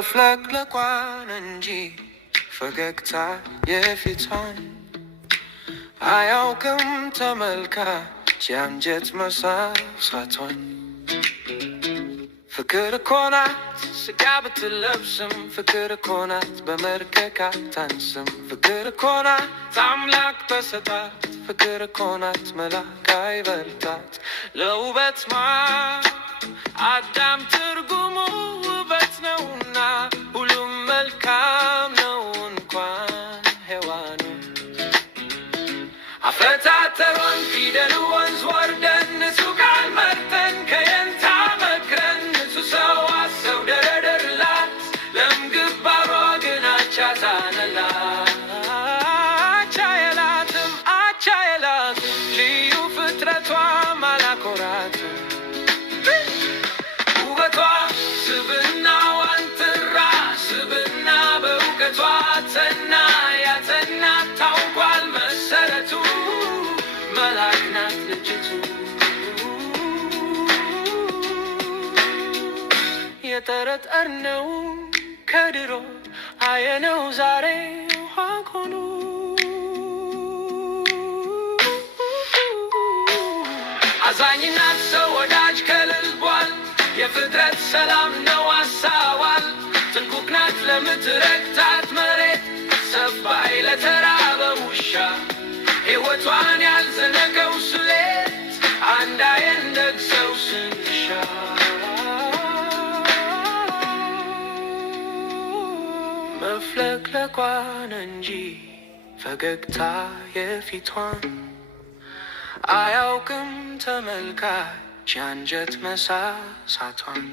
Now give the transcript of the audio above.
መፍለቅለቋን እንጂ ፈገግታ የፊቷን አያውቅም ተመልካች የአንጀት መሳሳቷን። ፍቅር እኮ ናት ስጋ ብትለብስም፣ ፍቅር እኮ ናት በመርቀቅ አታንስም። ፍቅር እኮ ናት አምላክ በሰጣት፣ ፍቅር እኮ ናት መልአክ አይበልጣት። ለውበት አዳም ትርጉሙ ውበት ነውና፣ ሁሉም መልካም ነው እንኳን ሔዋኑ። አፈታተሯን ፊደል ወንዝ ወርደን ንጹህ ቃል መርጠን ከየንታ መክረን ንጹህ ሰው አሰው ደረደርላት። ለምግባሯ ግን አቻ ታነላት። አቻ የላትም አቻ የላትም ልዩ ፍጥረቷ ማላኮራትም። ውበቷ ስብናዋን ትራ ስብና በእውቀቷ ተና ያተና ታውቋል መሰረቱ። መልአክ ናት ልጅቱ የጠረጠርነው ከድሮ አየነው ዛሬ ውሃ ሆኖ። አዛኝ ናት ሰው ወዳጅ ከልቧል፣ የፍጥረት ሰላም ነው አሳዋል። ጥንቁቅ ናት ለምትረግጣት መሬት፣ ሰባይ ለተራበ ውሻ ሕይወቷን ያልዘነገው ስሌት። አንዳየን ደግሰው ስንሻ መፍለቅለቋን እንጂ ፈገግታ የፊቷን አያውቅም ተመልካች የአንጀት መሳሳቷን።